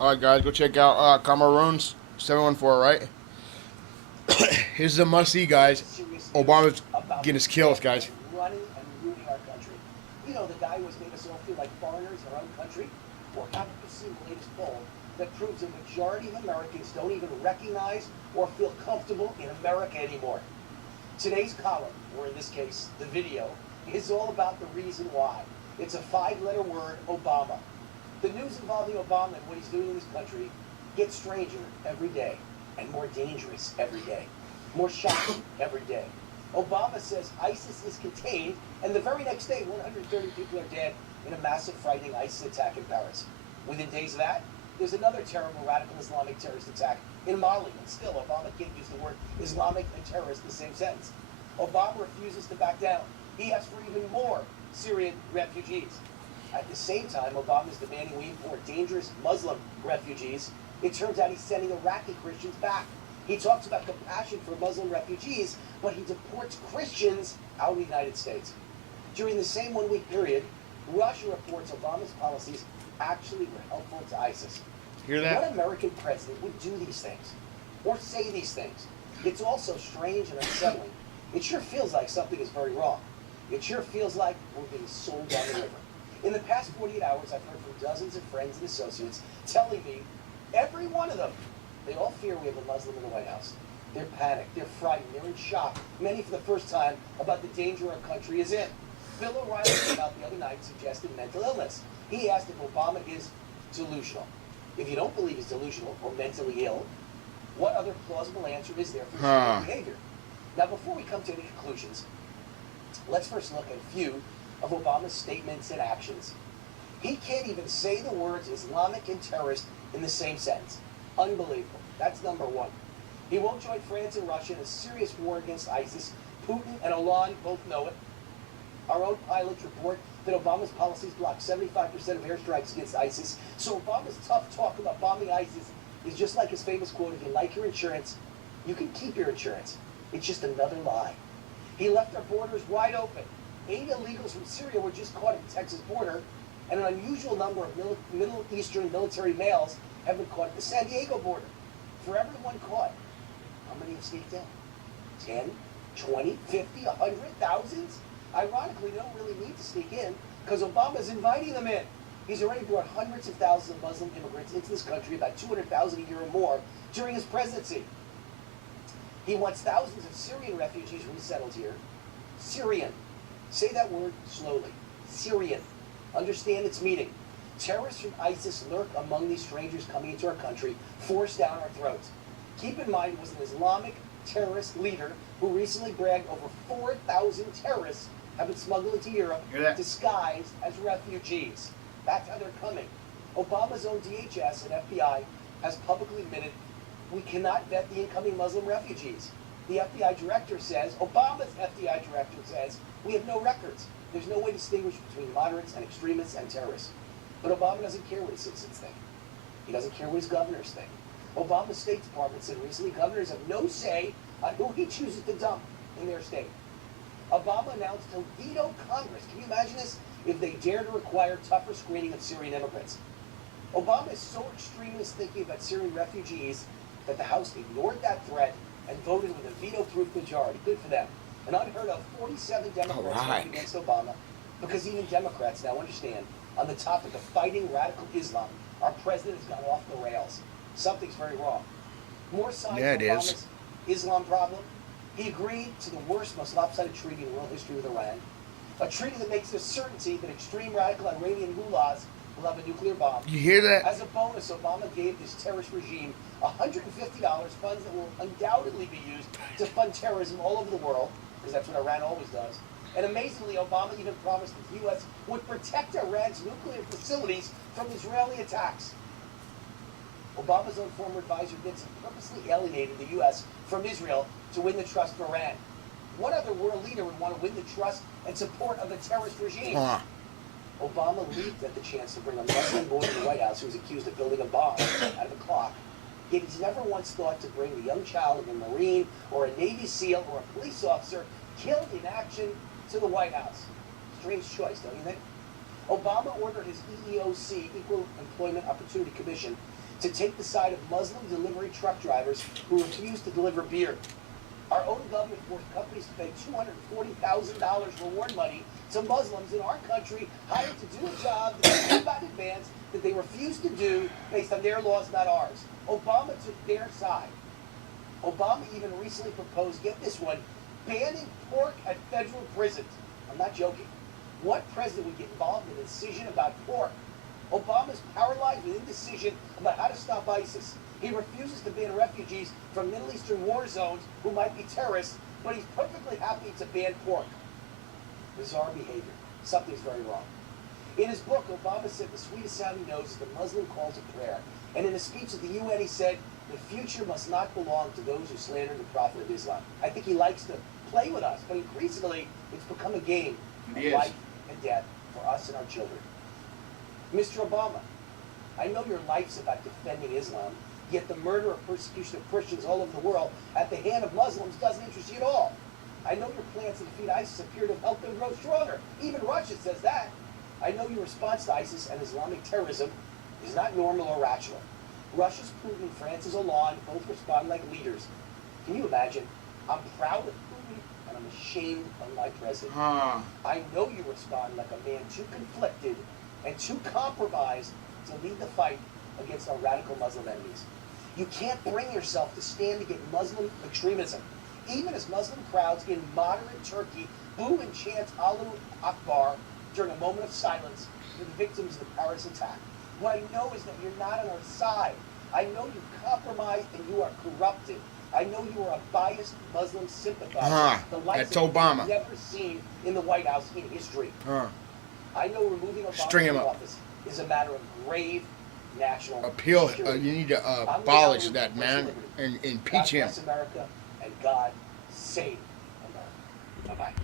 All right, guys, go check out Cameroon's 714, right? Here's a must-see, guys. Serious news Obama's about getting the his kills, man guys. running and ruining our country. You know, the guy who has made us all feel like foreigners in our own country? Well, haven't you seen the latest poll that proves a majority of Americans don't even recognize or feel comfortable in America anymore? Today's column, or in this case, the video, is all about the reason why. It's a five-letter word, Obama. The news involving Obama and what he's doing in this country gets stranger every day and more dangerous every day, more shocking every day. Obama says ISIS is contained, and the very next day, 130 people are dead in a massive, frightening ISIS attack in Paris. Within days of that, there's another terrible radical Islamic terrorist attack in Mali, and still Obama can't use the word Islamic and terrorist in the same sentence. Obama refuses to back down. He asks for even more Syrian refugees. At the same time, Obama is demanding we import dangerous Muslim refugees. It turns out he's sending Iraqi Christians back. He talks about compassion for Muslim refugees, but he deports Christians out of the United States. During the same one-week period, Russia reports Obama's policies actually were helpful to ISIS. Hear that? What American president would do these things or say these things? It's also strange and unsettling. It sure feels like something is very wrong. It sure feels like we're being sold down the river. In the past 48 hours, I've heard from dozens of friends and associates telling me, every one of them, they all fear we have a Muslim in the White House. They're panicked, they're frightened, they're in shock, many for the first time, about the danger our country is in. Bill O'Reilly about the other night suggested mental illness. He asked if Obama is delusional. If you don't believe he's delusional or mentally ill, what other plausible answer is there for his behavior? Now, before we come to any conclusions, let's first look at a few of Obama's statements and actions. He can't even say the words Islamic and terrorist in the same sentence. Unbelievable. That's number one. He won't join France and Russia in a serious war against ISIS. Putin and Hollande both know it. Our own pilots report that Obama's policies block 75% of airstrikes against ISIS. So Obama's tough talk about bombing ISIS is just like his famous quote, if you like your insurance, you can keep your insurance. It's just another lie. He left our borders wide open. 8 illegals from Syria were just caught at the Texas border, and an unusual number of Middle Eastern military males have been caught at the San Diego border. For everyone caught, how many have sneaked in? 10, 20, 50, 100, thousands? Ironically, they don't really need to sneak in because Obama's inviting them in. He's already brought hundreds of thousands of Muslim immigrants into this country, about 200,000 a year or more, during his presidency. He wants thousands of Syrian refugees resettled here. Syrian. Say that word slowly. Syrian. Understand its meaning. Terrorists from ISIS lurk among these strangers coming into our country, forced down our throats. Keep in mind, it was an Islamic terrorist leader who recently bragged over 4,000 terrorists have been smuggled into Europe disguised as refugees. That's how they're coming. Obama's own DHS and FBI has publicly admitted we cannot vet the incoming Muslim refugees. The FBI director says, Obama's FBI director says, we have no records. There's no way to distinguish between moderates and extremists and terrorists. But Obama doesn't care what his citizens think. He doesn't care what his governors think. Obama's State Department said recently governors have no say on who he chooses to dump in their state. Obama announced he'll veto Congress. Can you imagine this? If they dare to require tougher screening of Syrian immigrants. Obama is so extremist thinking about Syrian refugees that the House ignored that threat and voted with a veto-proof majority. Good for them. An unheard of 47 Democrats voted against Obama because even Democrats now understand on the topic of fighting radical Islam, our president has gone off the rails. Something's very wrong. More signs of Obama's Islam problem. He agreed to the worst, most lopsided treaty in world history with Iran. A treaty that makes it a certainty that extreme radical Iranian mullahs will have a nuclear bomb. You hear that? As a bonus, Obama gave this terrorist regime $150, funds that will undoubtedly be used to fund terrorism all over the world, because that's what Iran always does. And amazingly, Obama even promised that the U.S. would protect Iran's nuclear facilities from Israeli attacks. Obama's own former advisor Nixon purposely alienated the U.S. from Israel to win the trust of Iran. What other world leader would want to win the trust and support of a terrorist regime? Obama leaped at the chance to bring a Muslim boy to the White House who was accused of building a bomb out of a clock. Yet he's never once thought to bring the young child of a Marine or a Navy SEAL or a police officer killed in action to the White House. Strange choice, don't you think? Obama ordered his EEOC, Equal Employment Opportunity Commission, to take the side of Muslim delivery truck drivers who refuse to deliver beer. Our own government forced companies to pay $240,000 reward money to Muslims in our country hired to do a job that they knew about in advance that they refused to do based on their laws, not ours. Obama took their side. Obama even recently proposed, get this one, banning pork at federal prisons. I'm not joking. What president would get involved in a decision about pork? Obama's paralyzed with indecision about how to stop ISIS. He refuses to ban refugees from Middle Eastern war zones who might be terrorists, but he's perfectly happy to ban pork. Bizarre behavior. Something's very wrong. In his book, Obama said the sweetest sound he knows is the Muslim call to prayer. And in a speech at the UN, he said, the future must not belong to those who slander the Prophet of Islam. I think he likes to play with us, but increasingly, it's become a game of life and death for us and our children. Mr. Obama, I know your life's about defending Islam, yet the murder or persecution of Christians all over the world at the hand of Muslims doesn't interest you at all. I know your plans to defeat ISIS appear to have helped them grow stronger. Even Russia says that. I know your response to ISIS and Islamic terrorism is not normal or rational. Russia's Putin, France's Hollande both respond like leaders. Can you imagine? I'm proud of Putin and I'm ashamed of my president. I know you respond like a man too conflicted and too compromised to lead the fight against our radical Muslim enemies. You can't bring yourself to stand against Muslim extremism, even as Muslim crowds in moderate Turkey boo and chant Allahu Akbar during a moment of silence for the victims of the Paris attack. What I know is that you're not on our side. I know you've compromised and you are corrupted. I know you are a biased Muslim sympathizer. The likes That's of Obama. you've never seen in the White House in history. I know removing Obama String him from up. office is a matter of grave national Appeal. security. You need to I'm abolish Leon that, Luther, man, Liberty. and God impeach him. bless America and God save America. Bye-bye.